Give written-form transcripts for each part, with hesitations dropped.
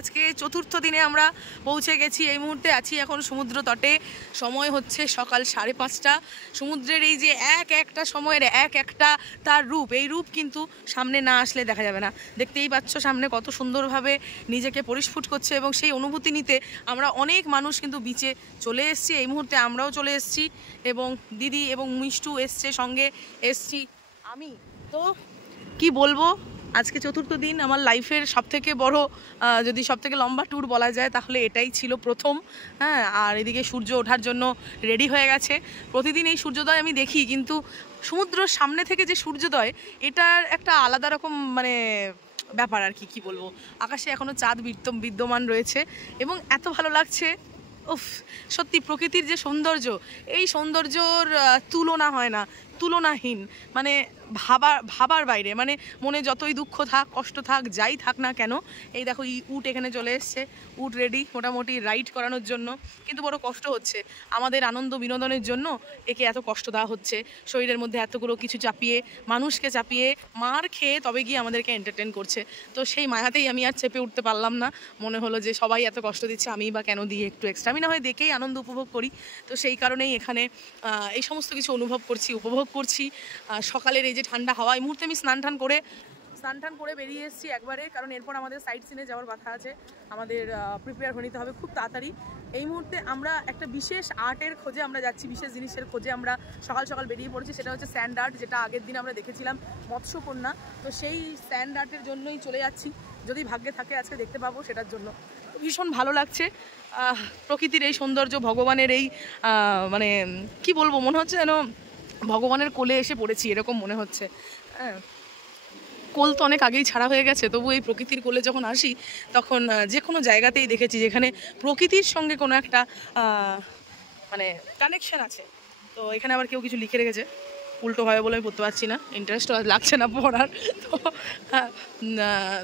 আজকে চতুর্থ দিনে আমরা পৌঁছে গেছি। এই মুহূর্তে আছি এখন সমুদ্র তটে। সময় হচ্ছে সকাল 5:30। সমুদ্রের এই যে একটা সময়ের একটা তার রূপ, এই রূপ কিন্তু সামনে না আসলে দেখা যাবে না। দেখতেই পাচ্ছ সামনে কত সুন্দরভাবে নিজেকে পরিস্ফুট করছে, এবং সেই অনুভূতি নিতে আমরা অনেক মানুষ কিন্তু বিচে চলে এসেছি। এই মুহূর্তে আমরাও চলে এসেছি, এবং দিদি এবং মিষ্টু এসছে, সঙ্গে এসছি আমি। তো কি বলবো, আজকে চতুর্থ দিন। আমার লাইফের সবথেকে বড়, যদি সবথেকে লম্বা ট্যুর বলা যায় তাহলে এটাই ছিল প্রথম। হ্যাঁ, আর এদিকে সূর্য ওঠার জন্য রেডি হয়ে গেছে। প্রতিদিন এই সূর্যোদয় আমি দেখি, কিন্তু সমুদ্রের সামনে থেকে যে সূর্যোদয়, এটার একটা আলাদা রকম মানে ব্যাপার আর কি বলবো। আকাশে এখনও চাঁদ বিদ্যমান রয়েছে, এবং এত ভালো লাগছে। উফ, সত্যি প্রকৃতির যে সৌন্দর্য, এই সৌন্দর্যর তুলনা হয় না, তুলনাহীন। মানে ভাবার বাইরে। মানে মনে যতই দুঃখ থাক, কষ্ট থাক, যাই থাক না কেন, এই দেখো উট এখানে চলে এসছে, উট রেডি মোটামুটি রাইড করানোর জন্য। কিন্তু বড় কষ্ট হচ্ছে, আমাদের আনন্দ বিনোদনের জন্য একে এত কষ্ট দেওয়া হচ্ছে। শরীরের মধ্যে এতগুলো কিছু চাপিয়ে, মানুষকে চাপিয়ে, মার খেয়ে তবে গিয়ে আমাদেরকে এন্টারটেন করছে। তো সেই মায়াতেই আমি আর চেপে উঠতে পারলাম না। মনে হলো যে সবাই এত কষ্ট দিচ্ছে, আমি বা কেন দিয়ে একটু এক্সট্রা। আমি না হয় দেখেই আনন্দ উপভোগ করি। তো সেই কারণেই এখানে এই সমস্ত কিছু উপভোগ করছি। সকালের এই যে ঠান্ডা হাওয়া, এই মুহূর্তে আমি স্নান টান করে বেরিয়ে এসেছি একবারে, কারণ এরপর আমাদের সাইট সিনে যাওয়ার কথা আছে। আমাদের প্রিপেয়ার হয়ে নিতে হবে খুব তাড়াতাড়ি। এই মুহূর্তে আমরা একটা বিশেষ আর্টের খোঁজে আমরা যাচ্ছি, বিশেষ জিনিসের খোঁজে আমরা সকাল সকাল বেরিয়ে পড়েছি। সেটা হচ্ছে স্যান্ড আর্ট, যেটা আগের দিন আমরা দেখেছিলাম মৎস্যকন্যা। তো সেই স্যান্ড আর্টের জন্যই চলে যাচ্ছি, যদি ভাগ্যে থাকে আজকে দেখতে পাবো সেটার জন্য। ভীষণ ভালো লাগছে প্রকৃতির এই সৌন্দর্য, ভগবানের এই মানে কি বলবো, মনে হচ্ছে যেন ভগবানের কোলে এসে পড়েছি, এরকম মনে হচ্ছে। হ্যাঁ, কোল তো অনেক আগেই ছাড়া হয়ে গেছে, তবু এই প্রকৃতির কোলে যখন আসি তখন যে কোনো জায়গাতেই দেখেছি যেখানে প্রকৃতির সঙ্গে কোনো একটা মানে কানেকশান আছে। তো এখানে আবার কেউ কিছু লিখে রেখেছে, উল্টো হয় বলে আমি পড়তে পারছি না, ইন্টারেস্ট লাগছে না পড়ার।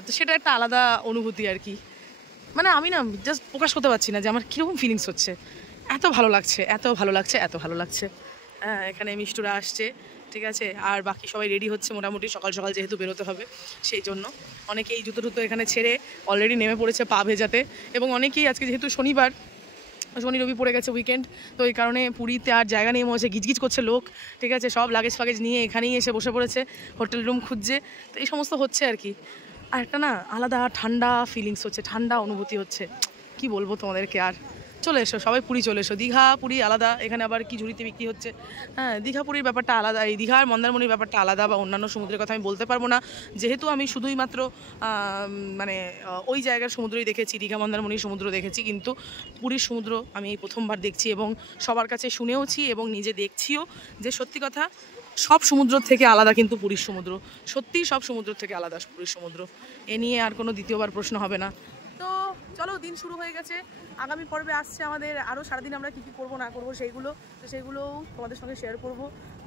তো সেটা একটা আলাদা অনুভূতি আর কি। মানে আমি না জাস্ট প্রকাশ করতে পারছি না যে আমার কীরকম ফিলিংস হচ্ছে। এত ভালো লাগছে। হ্যাঁ, এখানে মিষ্টুরা আসছে, ঠিক আছে, আর বাকি সবাই রেডি হচ্ছে মোটামুটি। সকাল সকাল যেহেতু বেরোতে হবে, সেই জন্য অনেকেই জুতো এখানে ছেড়ে অলরেডি নেমে পড়েছে পা ভেজাতে। এবং অনেকেই আজকে যেহেতু শনি রবি পড়ে গেছে উইকেন্ড, তো এই কারণে পুরীতে আর জায়গা নেই, মনে গিজগিজ করছে লোক, ঠিক আছে, সব লাগেজ ফাগেজ নিয়ে এখানেই এসে বসে পড়েছে, হোটেল রুম খুঁজছে। তো এই সমস্ত হচ্ছে আর কি। আর একটা না আলাদা ঠান্ডা ফিলিংস হচ্ছে, ঠান্ডা অনুভূতি হচ্ছে, কি বলবো তোমাদেরকে। আর চলে এসো সবাই, পুরী চলে এসো। দীঘা পুরী আলাদা, এখানে আবার কি ঝুড়িতে বিক্রি হচ্ছে। হ্যাঁ, দীঘা পুরীর ব্যাপারটা আলাদা, এই দীঘার মন্দারমণির ব্যাপারটা আলাদা, বা অন্যান্য সমুদ্রের কথা আমি বলতে পারবো না, যেহেতু আমি শুধুই মাত্র মানে ওই জায়গার সমুদ্রই দেখেছি, দীঘা মন্দারমণির সমুদ্র দেখেছি। কিন্তু পুরীর সমুদ্র আমি এই প্রথমবার দেখছি, এবং সবার কাছে শুনেওছি এবং নিজে দেখছিও যে সত্যি কথা সব সমুদ্র থেকে আলাদা কিন্তু পুরীর সমুদ্র, সত্যিই সব সমুদ্র থেকে আলাদা পুরীর সমুদ্র। এ নিয়ে আর কোনো দ্বিতীয়বার প্রশ্ন হবে না। তো চলো, দিন শুরু হয়ে গেছে। আগামী পর্বে আসছে আমাদের আরও সারাদিন আমরা কী করবো না করবো সেইগুলোও তোমাদের সঙ্গে শেয়ার করব।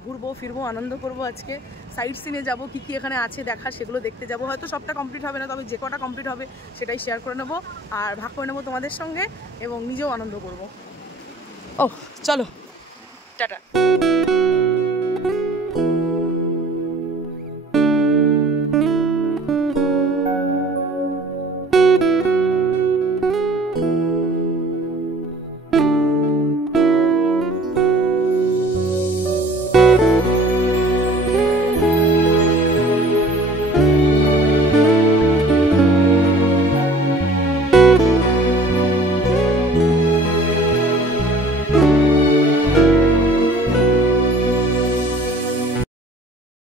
ঘুরবো ফিরবো, আনন্দ করব। আজকে সাইট সিনে যাবো, কী এখানে আছে দেখা, সেগুলো দেখতে যাব। হয়তো সবটা কমপ্লিট হবে না, তবে যে কটা কমপ্লিট হবে সেটাই শেয়ার করে নেবো, আর ভাগ করে নেবো তোমাদের সঙ্গে, এবং নিজেও আনন্দ করব। চলো, টাটা।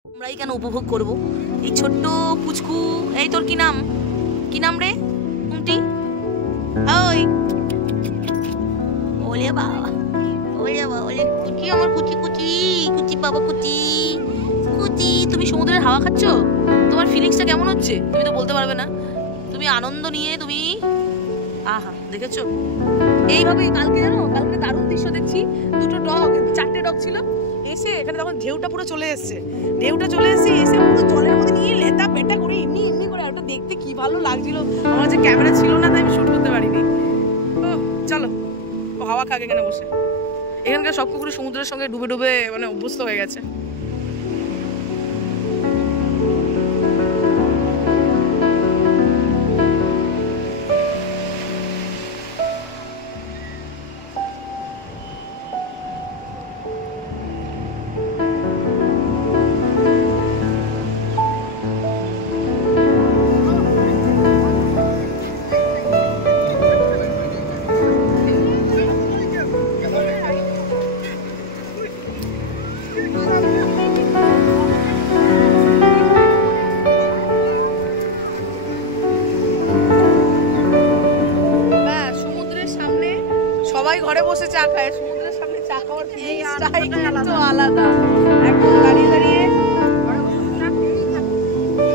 আমরাই কেন উপভোগ করব এই ছোট্ট পুচকু। এই তোর কি নাম রে কুমটি? ওই ওলে বাবা, ওলে কুচি, আমার কুচি বাবা, কুচি। তুমি সমুদ্রের হাওয়া খাচ্ছ, তোমার ফিলিংসটা কেমন হচ্ছে তুমি তো বলতে পারবে না। তুমি আনন্দ নিয়ে তুমি আহা দেখেছো। এইভাবে কালকে দারুণ দৃশ্য দেখছি, 4টে ডগ ছিল, এসে এখানে তখন ঢেউটা পুরো চলে এসছে, এসে পুরো জলের মধ্যে নিয়ে লেতা পেটা করে এমনি করে। ওটা দেখতে কি ভালো লাগছিল। আমার যে ক্যামেরা ছিল না, তাই আমি শুট করতে পারিনি। তো চলো, হাওয়া খাক এখানে বসে। এখানকার সব কুকুর সমুদ্রের সঙ্গে ডুবে মানে অভ্যস্ত হয়ে গেছে। ঘরে বসে চা খায়, সমুদ্রের সামনে চা খাওয়ার ফিলিংসটাই কিন্তু আলাদা। একদম দাঁড়িয়ে দাঁড়িয়ে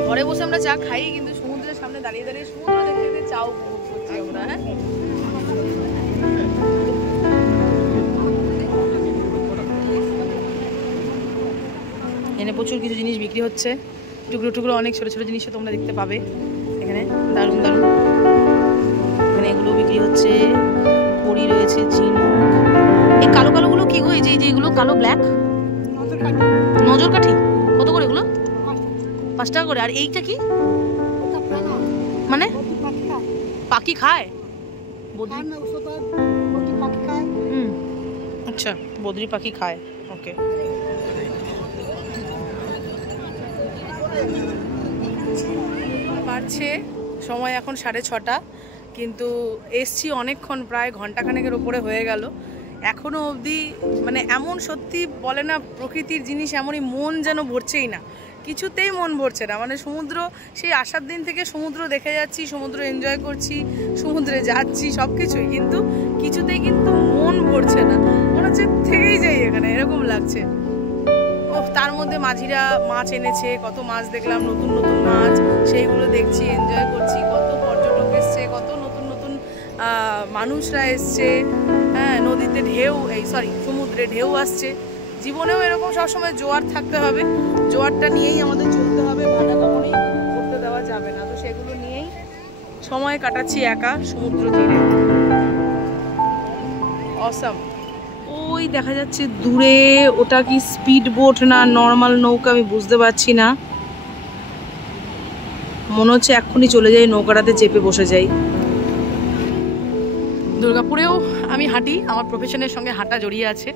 ঘরে বসে আমরা চা খাই, কিন্তু সমুদ্রের সামনে দাঁড়িয়ে দাঁড়িয়ে সমুদ্র দেখতে দেখতে চা উপভোগ করছি আমরা। হ্যাঁ, এখানে প্রচুর কিছু জিনিস বিক্রি হচ্ছে, টুকরো টুকরো অনেক ছোট ছোট জিনিসও তোমরা দেখতে পাবে এখানে। দারুণ দারুণ এখানে এগুলো বিক্রি হচ্ছে, বড়ি রয়েছে, ঝিনুক। এই কালো কালোগুলো কি গো? এই যে এগুলো কালো ব্ল্যাক নজর কাঠি, কত করে এগুলো? 5 টাকা করে। আর এইটা কি মানে? পাখি খায়? আচ্ছা, বদ্রি পাখি খায়। ওকে। বাড়ছে সময়, এখন 6:30, কিন্তু এসছি অনেকক্ষণ, প্রায় ঘন্টাখানেকের ওপরে হয়ে গেল। এখনও অবধি মানে এমন সত্যি বলে না, প্রকৃতির জিনিস এমনই, মন যেন ভরছেই না, কিছুতেই মন ভরছে না। মানে সমুদ্র, সেই আসার দিন থেকে সমুদ্র দেখে যাচ্ছি, সমুদ্র এনজয় করছি, সমুদ্রে যাচ্ছি, সব কিছুই, কিন্তু কিছুতেই কিন্তু মন ভরছে না, মনে হচ্ছে থেকেই যাই এখানে, এরকম লাগছে। ও, তার মধ্যে মাঝিরা মাছ এনেছে, কত মাছ দেখলাম, নতুন নতুন মাছ, সেইগুলো দেখছি, এনজয় করছি। কত পর্যটক এসছে, কত নতুন নতুন মানুষরা এসছে। হ্যাঁ, নদীতে ঢেউ, সমুদ্রে ঢেউ আসছে। জীবনেও এরকম সবসময় জোয়ার থাকতে হবে, জোয়ারটা নিয়েই আমাদের চলতে হবে, ভাটা কখনোই করতে দেওয়া যাবে না। তো সেগুলো নিয়েই সময় কাটাচ্ছি একা সমুদ্র তীরে। অসাম। ওই দেখা যাচ্ছে দূরে, ওটা কি স্পিড বোট না নর্মাল নৌকা আমি বুঝতে পারছি না, মনে হচ্ছে এক্ষুনি চলে যাই, নৌকাটাতে চেপে বসে যাই। দুর্গাপুরেও আমি হাঁটি, আমার প্রফেশনের সঙ্গে হাঁটা জড়িয়ে আছে।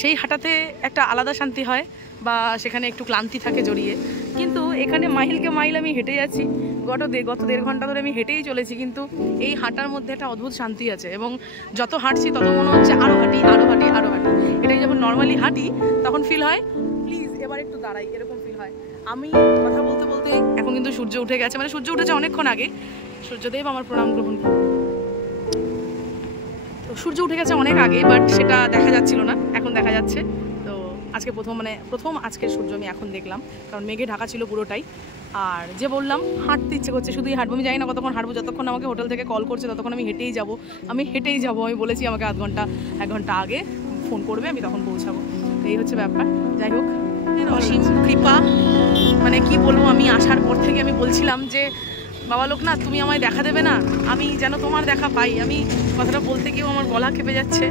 সেই হাঁটাতে একটা আলাদা শান্তি হয়, বা সেখানে একটু ক্লান্তি থাকে জড়িয়ে, কিন্তু এখানে মাইলকে মাইল আমি হেঁটে যাচ্ছি, গত 1.5 ঘন্টা ধরে আমি হেঁটেই চলেছি, কিন্তু এই হাঁটার মধ্যে একটা অদ্ভুত শান্তি আছে। এবং যত হাঁটছি তত মনে হচ্ছে আরও হাঁটি, আরও হাঁটি, আরও হাঁটি। এটাই যখন নর্মালি হাঁটি তখন ফিল হয় প্লিজ এবার একটু দাঁড়াই, এরকম ফিল হয়। আমি কথা বলতে বলতে এখন কিন্তু সূর্য উঠে গেছে, মানে সূর্য উঠেছে অনেকক্ষণ আগে। সূর্যদেব আমার প্রণাম গ্রহণ করুন। তো সূর্য উঠে গেছে অনেক আগে, বাট সেটা দেখা যাচ্ছিল না, এখন দেখা যাচ্ছে। তো আজকে প্রথম আজকের সূর্য আমি এখন দেখলাম, কারণ মেঘে ঢাকা ছিল পুরোটাই। আর যে বললাম হাঁটতে ইচ্ছে করছে, শুধুই হাঁটবো, আমি জানি না কতক্ষণ হাঁটবো, যতক্ষণ আমাকে হোটেল থেকে কল করছে ততক্ষণ আমি হেঁটেই যাব। আমি বলেছি আমাকে 1 ঘন্টা আগে ফোন করবে, আমি তখন পৌঁছাবো। তো এই হচ্ছে ব্যাপার। যাই হোক, অসীম কৃপা, মানে কি বলবো, আমি আসার পর থেকে আমি বলছিলাম যে বাবা লোকনাথ তুমি আমায় দেখা দেবে না, আমি যেন তোমার দেখা পাই। আমি কথাটা বলতে গিয়েও আমার গলা কেঁপে যাচ্ছে।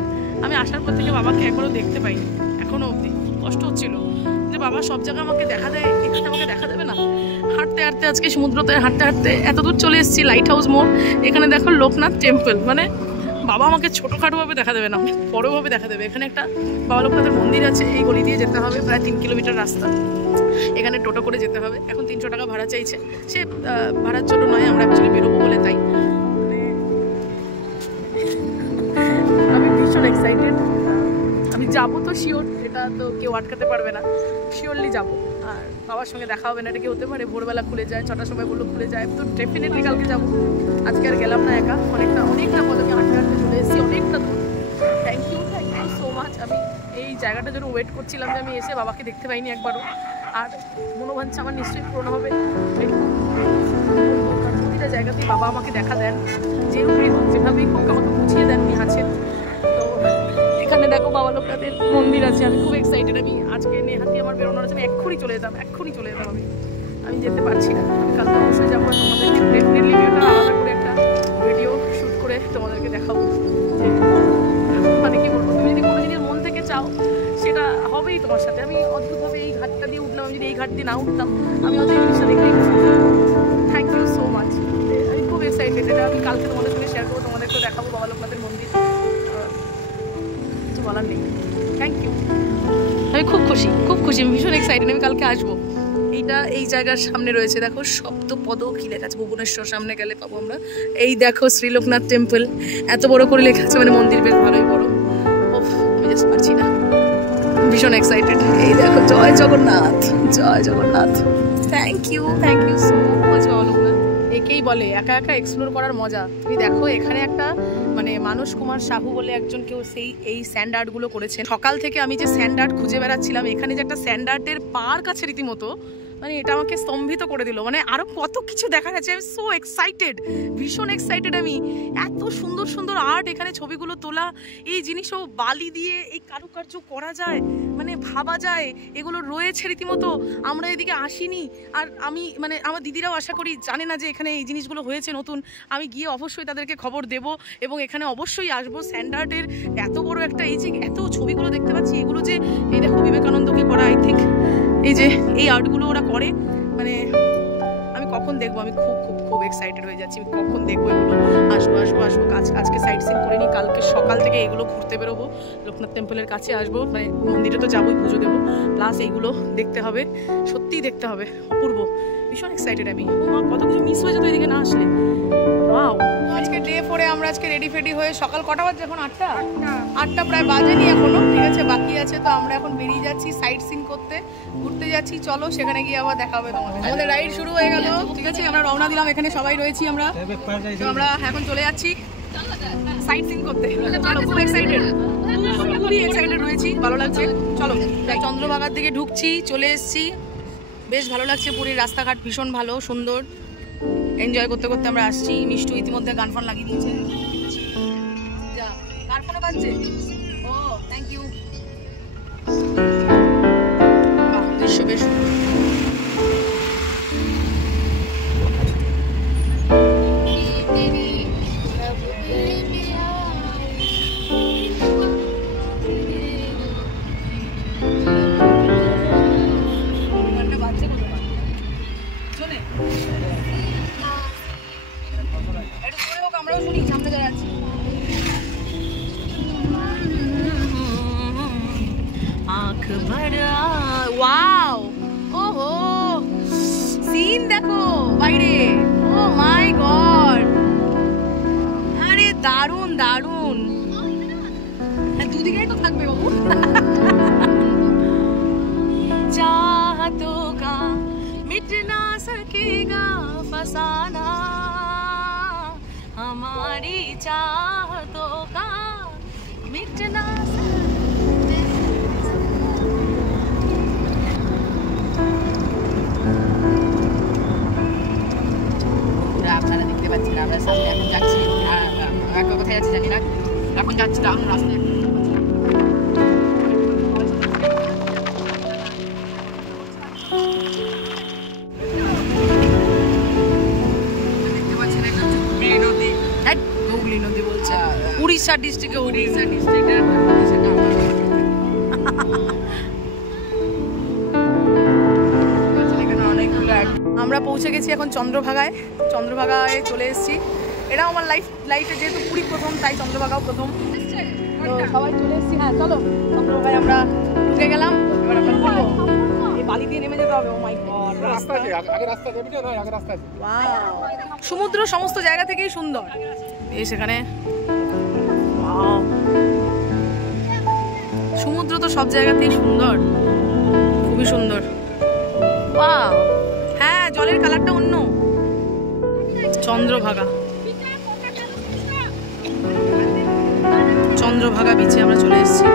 আমি আসার পর থেকে বাবাকে এখনও দেখতে পাইনি, এখনও অবধি কষ্ট হচ্ছিল যে বাবা সব জায়গায় আমাকে দেখা দেয়, এখানে আমাকে দেখা দেবে না। হাঁটতে হাঁটতে আজকে সমুদ্রতে হাঁটতে হাঁটতে এত দূর চলে এসেছি, লাইট হাউস মোড়, এখানে দেখো লোকনাথ টেম্পল। মানে বাবা আমাকে ছোটোখাটোভাবে দেখা দেবে না, বড়োভাবে দেখা দেবে। এখানে একটা বাবা লোকনাথের মন্দির আছে, এই গলি দিয়ে যেতে হবে, প্রায় 3 কিলোমিটার রাস্তা। এখানে টোটো করে যেতে হবে, এখন 300 টাকা ভাড়া চাইছে। সে ভাড়ার জন্য নয়, আমরা অ্যাকচুয়ালি বেরোবো বলে, তাই আমি ভীষণ এক্সাইটেড। আমি যাবো তো শিওর, এটা তো কেউ আটকাতে পারবে না, শিওরলি যাবো। আর বাবার সঙ্গে দেখা হবে না, এটা কি হতে পারে? ভোরবেলা খুলে যায়, 6টার সময় বললো খুলে যায়, তো ডেফিনেটলি কালকে যাবো। আজকে আর গেলাম না একা, অনেকটা পথ আমি হাঁটতে হাঁটতে চলে এসেছি, অনেকটা দূর। Thank you so much. আমি এই জায়গাটার জন্য ওয়েট করছিলাম যে আমি এসে বাবাকে দেখতে পাইনি একবারও। আর মনোবাঞ্ছা আমার নিশ্চয়ই পূরণ হবে। প্রতিটা জায়গাতেই বাবা আমাকে দেখা দেন, যেরকমই হোক, যেভাবেই হোক আমাকে বুঝিয়ে দেন উনি আছেন। তো এখানে দেখো বাবা লোকনাথের মন্দির আছে, আমি খুব এক্সাইটেড। আমি আজকে নেহাতি আমার বেরোনোর আছে, আমি এক্ষুনি চলে যেতাম আমি যেতে পারছি না। আমি কালকে অবশ্যই যাবো, তোমাদেরকে ডেফিনেটলি একটা আলাদা করে একটা ভিডিও শ্যুট করে তোমাদেরকে দেখাবো। মানে কি বলবো, তুমি যদি কোনো জিনিস মন থেকে চাও সেটা হবেই তোমার সাথে। আমি অদ্ভুতভাবে এই ঘাটটা দিয়ে উঠলাম, আমি যদি এই ঘাট দিয়ে না উঠতাম আমি হয়তো এই জিনিসটা দেখতেই পারতাম। থ্যাংক ইউ সো মাচ, আমি খুব এক্সাইটেড। এটা আমি কালকে তোমাদের সঙ্গে শেয়ার করবো, তোমাদেরকেও দেখাবো বাবা লোকনাথের মন্দির। কিছু বলার নেই, থ্যাংক ইউ। আমি খুব খুশি, আমি ভীষণ এক্সাইটেড, আমি কালকে আসবো। এইটা এই জায়গার সামনে রয়েছে, দেখো সপ্তপদ কি লেখা আছে, ভুবনেশ্বর সামনে গেলে পাবো আমরা। এই দেখো শ্রীলোকনাথ টেম্পল, এত বড় করে লেখা আছে, মানে মন্দির বেশ ভালোই বড়। আমি জাস্ট পারছি না, ভীষণ এক্সাইটেড। এই দেখো, জয় জগন্নাথ, জয় Jagannath. Thank you so much Baba Loknath. একেই বলে একা একা এক্সপ্লোর করার মজা। তুমি দেখো এখানে একটা মানে মানস কুমার সাহু বলে একজন কেউ এই স্যান্ড আর্টগুলো করেছেন। সকাল থেকে আমি যে স্যান্ড আর্ট খুঁজে বেড়াচ্ছিলাম, এখানে যে একটা স্যান্ড আর্টের পার্ক আছে রীতিমতো, মানে এটা আমাকে স্তম্ভিত করে দিল। মানে আরো কত কিছু দেখা যাচ্ছে। আমি সো এক্সাইটেড, ভীষণ এক্সাইটেড আমি। এত সুন্দর সুন্দর আর্ট এখানে, ছবিগুলো তোলা, এই জিনিসও বালি দিয়ে এই কারুকার্য করা যায়, মানে ভাবা যায় এগুলো রয়েছে রীতিমতো। আমরা এদিকে আসিনি, আর আমি মানে আমার দিদিরাও আশা করি জানে না যে এখানে এই জিনিসগুলো হয়েছে নতুন। আমি গিয়ে অবশ্যই তাদেরকে খবর দেব এবং এখানে অবশ্যই আসবো। স্যান্ড আর্টের এত বড় একটা, এই যে এত ছবিগুলো দেখতে পাচ্ছি, এগুলো যে এই দেখো বিবেকানন্দকে করা, আই থিঙ্ক এই যে এই আর্টগুলো ওরা করে, মানে আমি কখন দেখবো, আমি খুব খুব খুব এক্সাইটেড হয়ে যাচ্ছি। আমি কখন দেখবো এগুলো, আসবো আসবো আসবো। আজকে সাইট সিন করে নিই, কালকে সকাল থেকে এগুলো ঘুরতে বেরোবো, লোকনাথ টেম্পলের কাছে আসবো, মানে মন্দিরে তো যাবোই, পুজো দেবো, প্লাস এইগুলো দেখতে হবে, সত্যিই দেখতে হবে, অপূর্ব। ভীষণ এক্সাইটেড আমি। ও মা, কত কিছু মিস হয়ে যেত এদিকে না আসলে। ওয়াও, আজকে ডে 4-এ আমরা আজকে রেডি ফেডি হয়ে, সকাল কটা বাজে এখন? 8টা প্রায় বাজেনি এখনো, ঠিক আছে, বাকি আছে। তো আমরা এখন বেরিয়ে যাচ্ছি সাইট সিন করতে, ঘুরতে যাচ্ছি। চলো সেখানে গিয়ে আবার দেখা হবে তোমাদের। আমাদের রাইড শুরু হয়ে গেল, ঠিক আছে, আমরা রওনা দিলাম, এখানে সবাই রয়েছি আমরা। তো আমরা এখন চলে যাচ্ছি সাইট সিন করতে। চলো, খুব এক্সাইটেড, খুবই এক্সাইটেড রয়েছি, ভালো লাগছে। চলো যাই, চন্দ্রভাগার দিকে ঢুকছি, চলে এসেছি, বেশ ভালো লাগছে। পুরীর রাস্তাঘাট ভীষণ ভালো, সুন্দর, এনজয় করতে করতে আমরা আসছি। মিষ্টু ইতিমধ্যে গান ফান লাগিয়ে দিয়েছে। যা, গান ফানে বাজছে। ও থ্যাংক ইউ। দৃশ্য বেশ ওয়াও, ওহো, সিন দেখো বাইরে, ও মাই গড, আরে দারুন দারুন। দুদিকেই তো থাকবে বাবু। चाहतों का मिट ना सकेगा फसाना, हमारी चाहतों का मिट ना আপনারা দেখতে পাচ্ছেন আমরা সামনে এখন যাচ্ছি, কোথায় যাচ্ছি জানি না, এখন যাচ্ছি দারুণ রাস্তায়। হুগলি নদী বলছে, উড়িষ্যা ডিস্ট্রিক্টে, উড়িষ্যা ডিস্ট্রিক্টে। আমরা পৌঁছে গেছি এখন চন্দ্রভাগায়। চন্দ্রভাগায় চলে এসেছি। এটাও আমার লাইফে যেহেতু পুরী প্রথম, তাই চন্দ্রভাগাও প্রথম। তো সবাই চলে এসেছি। হ্যাঁ চলো, চন্দ্রভাগায় আমরা ঢুকে গেলাম। এবার আমরা ঘুরবো, এই বালি দিয়ে নেমে যেতে হবে। ও মাই গড, সমুদ্র সমস্ত জায়গা থেকেই সুন্দর। এই সেখানে সমুদ্র তো সব জায়গাতেই সুন্দর, খুবই সুন্দর। ওয়াও, হ্যাঁ জলের কালারটা অন্য। চন্দ্রভাগা, চন্দ্রভাগা বিচে আমরা চলে এসেছি।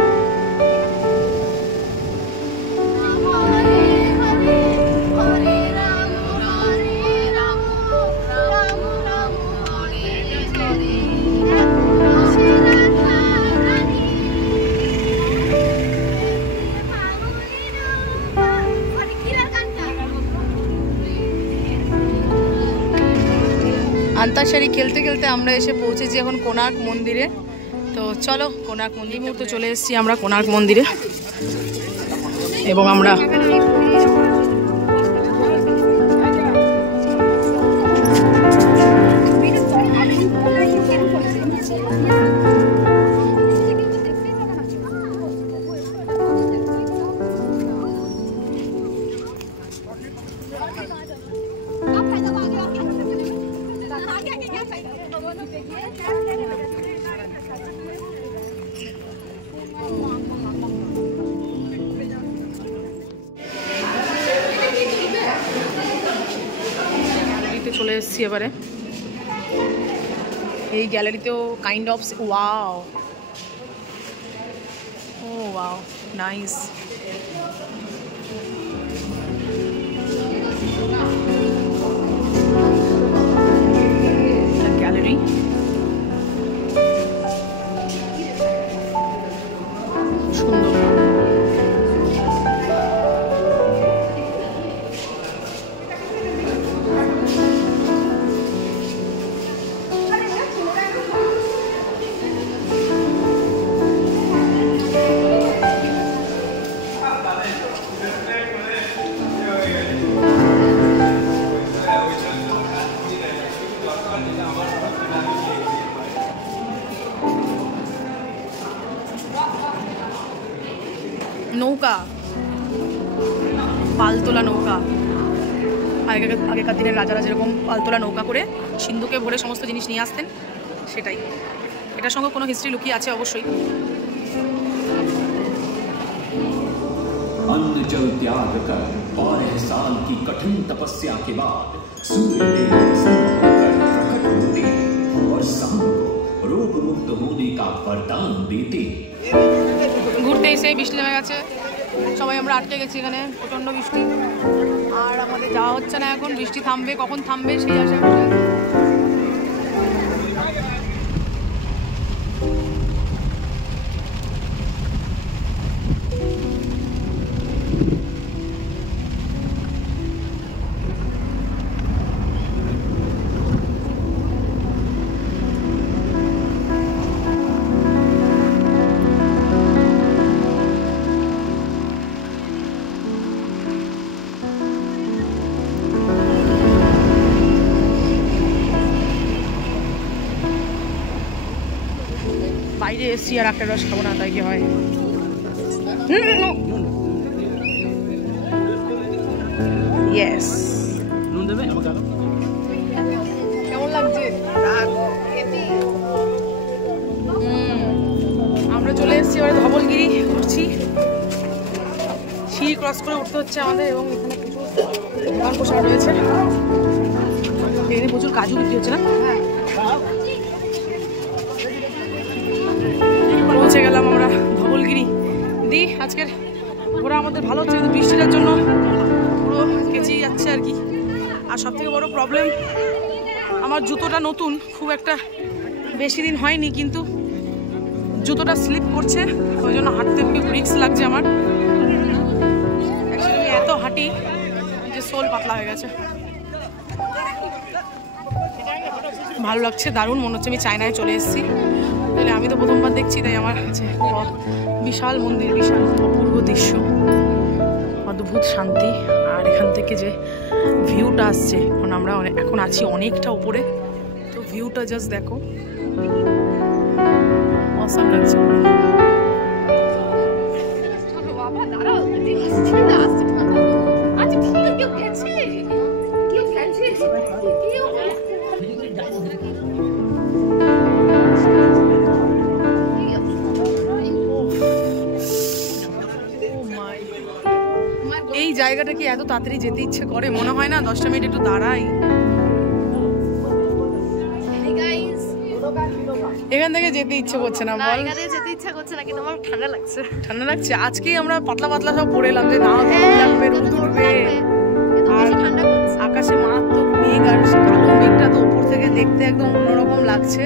আন্তাক্ষরী খেলতে খেলতে আমরা এসে পৌঁছেছি এখন কোণার্ক মন্দিরে। তো চলো কোণার্ক মন্দির, মুহূর্তে চলে এসেছি আমরা কোণার্ক মন্দিরে এবং আমরা চলে এসেছি এবারে এই গ্যালারিতেও কাইন্ড অফ ওয়াও, ও ওয়াও, নাইস। গ্যালারি সুন্দর। নৌকা, পালতোলা নৌকা, আগেকার দিনের রাজারা যেরকম পালতোলা নৌকা করে সিন্ধুকে ভরে সমস্ত জিনিস নিয়ে আসতেন, সেটাই। এটার সঙ্গে কোনো হিস্ট্রি লুকিয়ে আছে অবশ্যই। अन्न जल त्याग कर 12 साल की कठिन तपस्या के बाद सूर्यदेव प्रसन्न होकर प्रकट होते और शाम को रोग मुक्त होने का वरदान देते। ঘুরতে এসে বৃষ্টি নেমে গেছে, সবাই আমরা আটকে গেছি এখানে, প্রচণ্ড বৃষ্টি, আর আমাদের যাওয়া হচ্ছে না এখন। বৃষ্টি থামবে, কখন থামবে সেই আশা করে। বাইরে এসছি আর একটা রস খাবো না, তাই কি হয়? ইয়েস, কেমন লাগছে? আমরা চলে এসেছি এবারে ধবলগিরি, উঠছি। সিঁড়ি ক্রস করে উঠতে হচ্ছে আমাদের, এবং এখানে প্রচুর দোকান বসা রয়েছে। এখানে প্রচুর কাজু বিক্রি হচ্ছে না? পৌঁছে গেলাম আমরা ধবলগিরি। দি আজকের ঘোরা আমাদের ভালো হচ্ছে, কিন্তু বৃষ্টিটার জন্য পুরো কেচেই যাচ্ছে আর কি। আর সবথেকে বড় প্রবলেম, আমার জুতোটা নতুন, খুব একটা বেশি দিন হয়নি, কিন্তু জুতোটা স্লিপ করছে, ওই জন্য হাঁটতে খুব রিস্ক লাগছে আমার। অ্যাকচুয়ালি এত হাঁটি যে সোল পাতলা হয়ে গেছে। ভালো লাগছে, দারুণ মনে হচ্ছে আমি চায়নায় চলে এসেছি। তাহলে আমি তো প্রথমবার দেখছি, তাই আমার কাছে বিশাল মন্দির, বিশাল অপূর্ব দৃশ্য, অদ্ভুত শান্তি। আর এখান থেকে যে ভিউটা আসছে, কারণ আমরা এখন আছি অনেকটা উপরে, তো ভিউটা জাস্ট দেখো, অসাম লাগছে। এই জায়গাটা কি এত তাড়াতাড়ি যেতে ইচ্ছে করে? মনে হয় না 10টা মিনিট একটু দাঁড়াই। এখান থেকে যেতে ইচ্ছে করছে না, বল? এখান থেকে যেতে ইচ্ছা করছে না, কিন্তু আমার ঠান্ডা লাগছে। ঠান্ডা লাগছে? আজকেই আমরা পাতলা পাতলা সব পরে এলাম যে না গরম লাগবে, রোদ উঠবে, আর আকাশে মারাত্মক মেঘ, আর কালো মেঘটা তো উপর থেকে দেখতে একদম অন্যরকম লাগছে।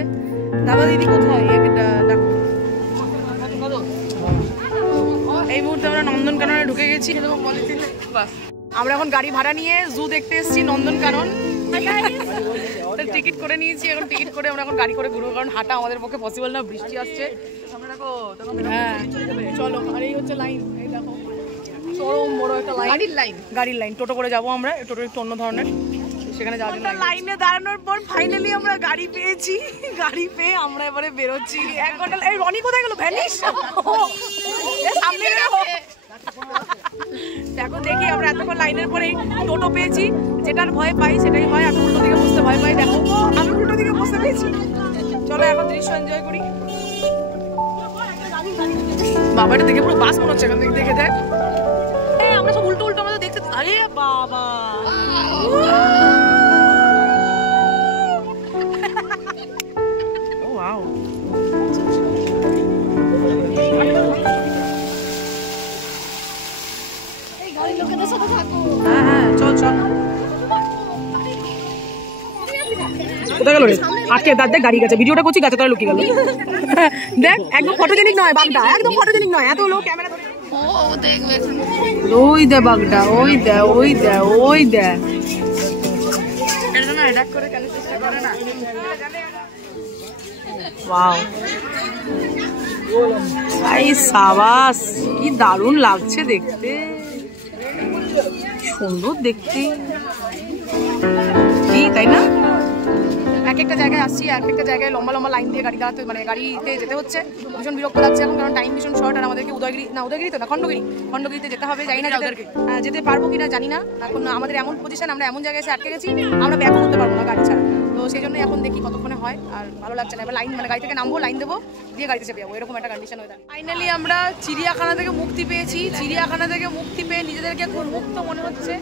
দাদা দিদি কোথায়? এই মুহূর্তে আমরা নন্দনকাননে ঢুকে গেছি। আমরা এখন গাড়ি ভাড়া নিয়ে জু দেখতে এসেছি, নন্দনকানন। টিকিট করে নিয়েছি, এখন টিকিট করে আমরা এখন গাড়ি করে ঘুরবো, কারণ হাঁটা আমাদের পক্ষে পসিবল না, বৃষ্টি আসছে। হ্যাঁ চলো। আর এই হচ্ছে লাইন, এই দেখো চরম বড় একটা লাইন, গাড়ির লাইন। টোটো করে যাবো আমরা, টোটো একটু অন্য ধরনের, সেখানে যাওয়ার জন্য লাইনে দাঁড়ানোর পর ফাইনালি আমরা গাড়ি পেয়েছি। গাড়ি পেয়ে আমরা এবারে বেরোচ্ছি। 1 ঘন্টা। এই রনি কোথায় গেল? ভ্যানিশ। সামনে দেখো, দেখি আমরা এতক্ষণ লাইনের পরেই টোটো পেয়েছি। যেটার ভয় পাই সেটাই হয়, আমি উল্টো দিকে বসতে ভয় পাই। দেখো আমি উল্টো দিকে বসতে পেয়েছি। চলো এখন দৃশ্য এনজয় করি। বাবাটা দেখে পুরো বাস মনে হচ্ছে এখান থেকে দেখে দেখ। আমরা সব উল্টো উল্টো আমাদের দেখতে। আরে বাবা, কোথায় গেল রে? আজকে দেখ গাড়ি গেছে, ভিডিওটা করছি গাছে তারা লুকিয়ে গেল। দেখ একদম ফটোজেনিক নয় বাঘটা, একদম ফটোজেনিক নয়, এত লোক ক্যামেরা ধরে। ওই দে বাঘটা, ওই দে ওই দে ওই দে। ওয়াও ভাই সাবাস, কি দারুণ লাগছে দেখতে, সুন্দর দেখতে, কি তাই না? এক একটা জায়গায় আসছি, এক একটা জায়গায় লম্বা লম্বা লাইন দিয়ে গাড়ি দাঁড়াতে, মানে গাড়িতে যেতে হচ্ছে, ভীষণ বিরক্ত লাগছে এখন, কারণ টাইম ভীষণ শর্ট। আর আমাদেরকে উদয়গিরি তো না, খণ্ডগিরিতে যেতে হবে, জানি না যেতে পারবো কিনা জানি না। এখন আমাদের এমন পজিশন, আমরা এমন জায়গায় এসে আটকে গেছি, আমরা ব্যাক করতে পারবো না গাড়ি ছাড়া। তো সেই জন্য এখন দেখি কতক্ষণে হয়, আর ভালো লাগছে না। এবার লাইন মানে গাড়ি থেকে নামবো, লাইন দেবো, দিয়ে গাড়িতে চেপে যাবো, এরকম একটা কন্ডিশন হয়ে থাকে। ফাইনালি আমরা চিড়িয়াখানা থেকে মুক্তি পেয়েছি। চিড়িয়াখানা থেকে মুক্তি পেয়ে নিজেদেরকে খুব মুক্ত মনে হচ্ছে,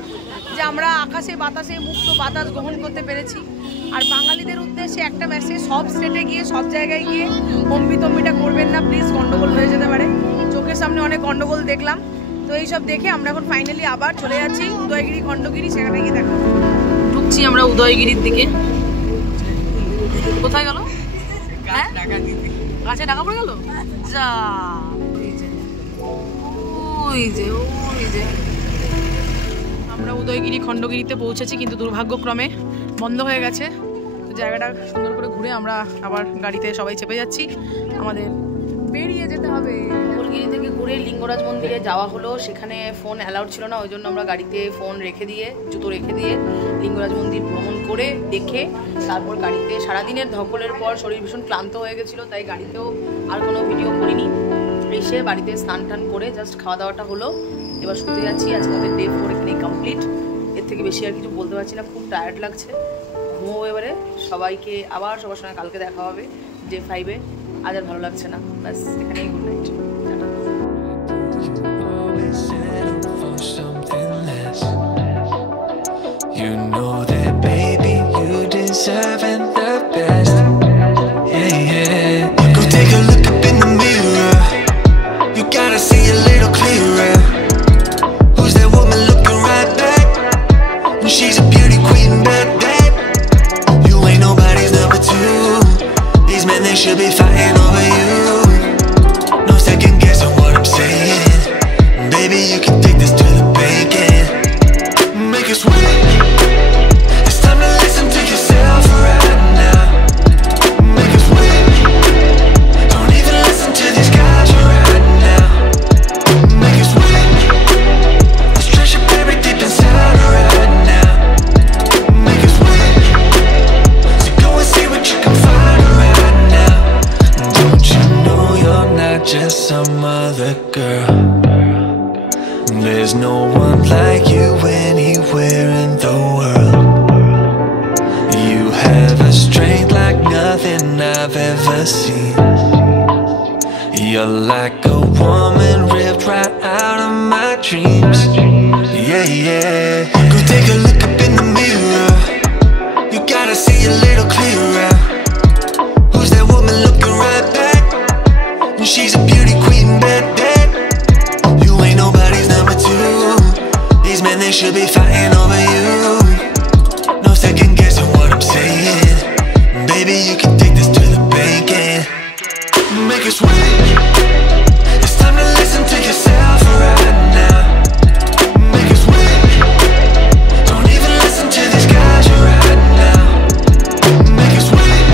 যে আমরা আকাশে বাতাসে মুক্ত বাতাস গ্রহণ করতে পেরেছি। আর বাঙালিদের উদ্দেশ্যে একটা মেসেজ, সব স্টেটে গিয়ে সব জায়গায় গিয়ে হম্বিতম্বিটা করবেন না প্লিজ, গন্ডগোল হয়ে যেতে পারে। চোখের সামনে অনেক গন্ডগোল দেখলাম, তো এইসব দেখে আমরা এখন ফাইনালি আবার চলে যাচ্ছি উদয়গিরি খণ্ডগিরি, সেখানে গিয়ে দেখো। ঢুকছি আমরা উদয়গিরির দিকে। কোথায় গেল? গাছে টাকা পড়ে গেল, যা ওই যে ওই যে। আমরা উদয়গিরি খণ্ডগিরিতে পৌঁছেছি, কিন্তু দুর্ভাগ্যক্রমে বন্ধ হয়ে গেছে। তো জায়গাটা সুন্দর করে ঘুরে আমরা আবার গাড়িতে সবাই চেপে যাচ্ছি, আমাদের বেরিয়ে যেতে হবে। উদয়গিরি থেকে ঘুরে লিঙ্গরাজ মন্দিরে যাওয়া হলো, সেখানে ফোন অ্যালাউড ছিল না, ওই জন্য আমরা গাড়িতে ফোন রেখে দিয়ে, জুতো রেখে দিয়ে লিঙ্গরাজ মন্দির ভ্রমণ করে দেখে তারপর গাড়িতে, সারাদিনের ধকলের পর শরীর ভীষণ ক্লান্ত হয়ে গেছিলো, তাই গাড়িতেও আর কোনো ভিডিও করিনি। এসে বাড়িতে স্নান টান করে জাস্ট খাওয়া দাওয়াটা হলো, এবার শুতে যাচ্ছি। আজকে আমাদের ডে 4 এখানেই কমপ্লিট, এর থেকে বেশি আর কিছু বলতে পারছি না, খুব টায়ার্ড লাগছে, ঘুমোবো এবারে। সবাইকে আবার সবার সঙ্গে কালকে দেখা হবে ডে 5-এ। আজ আর ভালো লাগছে না, ব্যাস এখানেই good night. You know that baby, you deserving the best. Yeah, yeah. Go take a look up in the mirror. You gotta see a little clearer. Who's that woman looking right back? She's a beauty queen, bad bad. You ain't nobody's number two. These men, they should be fighting over you. No second guessing what I'm saying. Baby, you can take this to the bank and make it sweet. It's time to listen to yourself right now. Make it sweet. Don't even listen to these guys right now. Make it sweet. Let's treasure buried deep inside right now. Make it sweet. So go and see what you can find right now. Don't you know you're not just some other girl? There's no one like you anywhere in the world. You have a strength like nothing I've ever seen. You're like a woman ripped right out of my dreams. Yeah, yeah. Go take a look up in the mirror. You gotta see a little clearer. Who's that woman looking right back? She's a beauty queen, bad bad. You ain't nobody's number two. These men, they should be fighting over you. No second guessing what I'm saying. Baby, you can take this to the bank and make it sweet. It's time to listen to yourself right now. Make it sweet. Don't even listen to these guys right now. Make it sweet.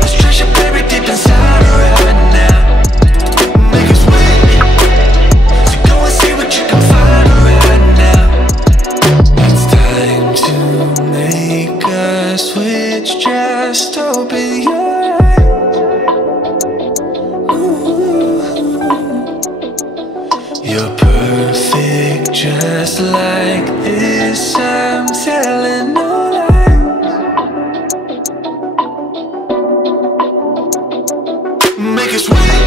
Let's treasure buried deep inside right now. Make it sweet. So go and see what you can find right now. It's time to make a switch. Just open your eyes. Ooh. You're perfect just like this. I'm telling no lies. Make it sweet.